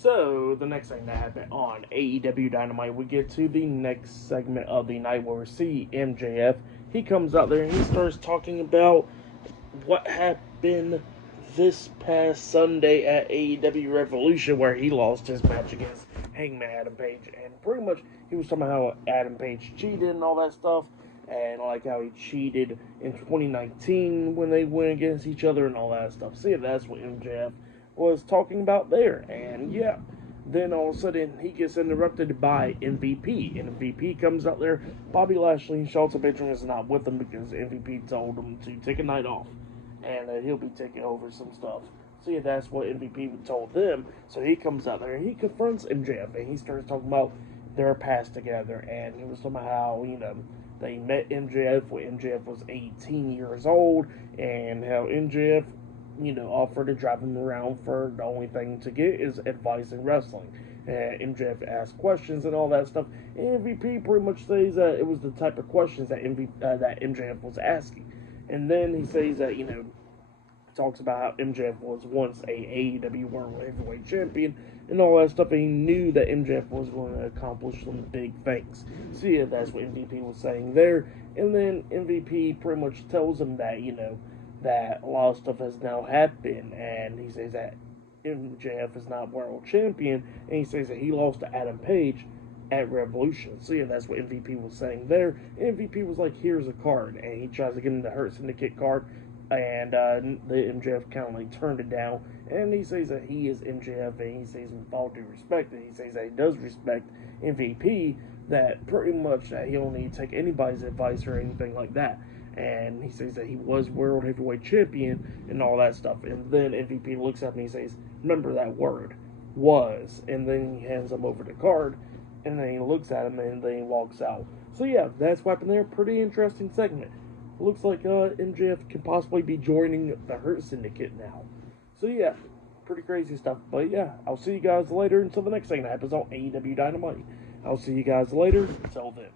So, the next thing that happened on AEW Dynamite, we get to the next segment of the night where we see MJF. He comes out there and he starts talking about what happened this past Sunday at AEW Revolution, where he lost his match against Hangman Adam Page. And pretty much, he was talking about how Adam Page cheated and all that stuff, and like how he cheated in 2019 when they went against each other and all that stuff. See, that's what MJF was talking about there. And yeah, then all of a sudden he gets interrupted by MVP. And MVP comes out there. Bobby Lashley and Shelton Benjamin is not with him because MVP told him to take a night off, and he'll be taking over some stuff. So yeah, that's what MVP told them. So he comes out there and he confronts MJF and he starts talking about their past together. And he was talking about how, they met MJF when MJF was 18 years old, and how MJF, offered to drive him around for the only thing to get is advice in wrestling. And MJF asked questions and all that stuff. And MVP pretty much says that it was the type of questions that that MJF was asking. And then he says that, talks about how MJF was once a AEW World Heavyweight Champion and all that stuff, and he knew that MJF was going to accomplish some big things. So yeah, that's what MVP was saying there. And then MVP pretty much tells him that, that a lot of stuff has now happened, and he says that MJF is not World Champion, and he says that he lost to Adam Page at Revolution. So yeah, that's what MVP was saying there. And MVP was like, here's a card, and he tries to get him the Hurt Syndicate card, and the MJF kind of like turned it down, and he says that he is MJF, and he says with all due respect, and he says that he does respect MVP, that pretty much that he don't need to take anybody's advice or anything like that. And he says that he was World Heavyweight Champion and all that stuff. And then MVP looks up and he says, remember that word, was. And then he hands him over the card, and then he looks at him, and then he walks out. So yeah, that's what happened there. Pretty interesting segment. Looks like MJF can possibly be joining the Hurt Syndicate now. So yeah, pretty crazy stuff. But yeah, I'll see you guys later until the next thing that happens on AEW Dynamite. I'll see you guys later. Until then.